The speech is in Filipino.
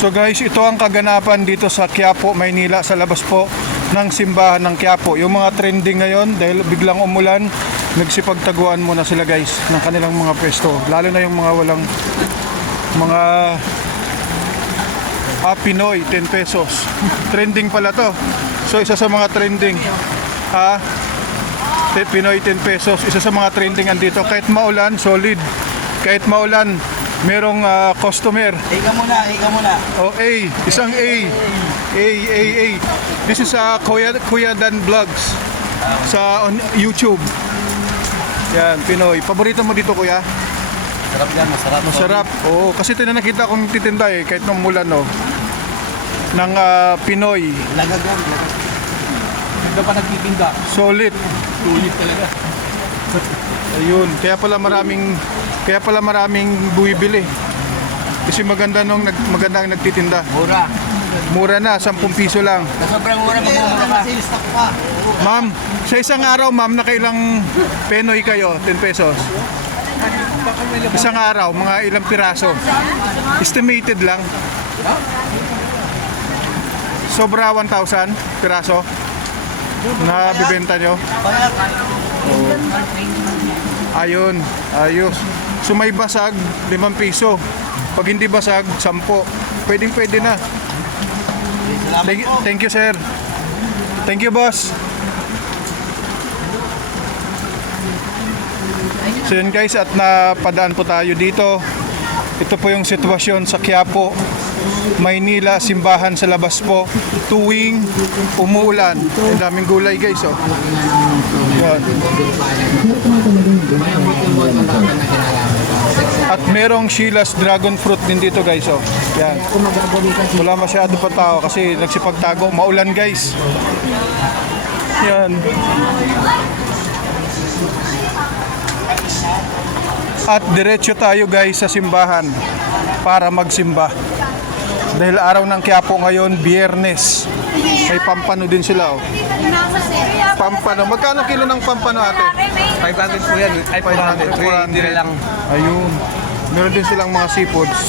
So guys, ito ang kaganapan dito sa Quiapo, Maynila, sa labas po ng simbahan ng Quiapo. Yung mga trending ngayon, dahil biglang umulan, nagsipagtaguan muna sila guys ng kanilang mga pwesto. Lalo na yung mga walang mga Pinoy, 10 pesos. Trending pala to. So isa sa mga trending, Pinoy 10 pesos. Isa sa mga trending andito. Kahit maulan, solid. Kahit maulan, merong customer. Ika muna. Oh, isang A. This is Kuya Dan Vlogs sa on YouTube. Yan, Pinoy. Paborito mo dito, Kuya? Sarap yan, masarap. Masarap. Oo, kasi nakita kong titinda kahit nung mulan, no. Ng Pinoy. Lagag yan. Hindi pa nagtitinda. Solid. Tulit talaga. Ayun, kaya pala maraming bumibili. Kasi maganda ang nagtitinda. Mura. Mura na, 10 piso lang. Sobrang mura pa. Ma'am, sa isang araw, ma'am, nakailang Pinoy kayo? 10 pesos. Isang araw, mga ilang piraso. Estimated lang. Sobra 1,000 piraso na bibenta nyo. Ayun, ayos. So may basag, 5 piso. Pag hindi basag, 10. Pwede na. Thank you, sir. Thank you, boss. So yun guys, at napadaan po tayo dito. Ito po yung sitwasyon sa Quiapo, Maynila, simbahan sa labas po. Tuwing umuulan. Ang daming gulay guys, oh. Yan. At merong Sheila's Dragon Fruit din dito guys, oh. Yan. Wala masyado pa tao kasi nagsipagtago. Maulan guys. Yan. At diretso tayo guys sa simbahan para magsimba. Dahil araw ng Quiapo ngayon, Biyernes. May pampano din sila, oh. Pampano. Magkano kilo ng pampano, ate? 500 po yan. Ay, 500. 400. Hindi lang. Ayun. Meron din silang mga seafoods.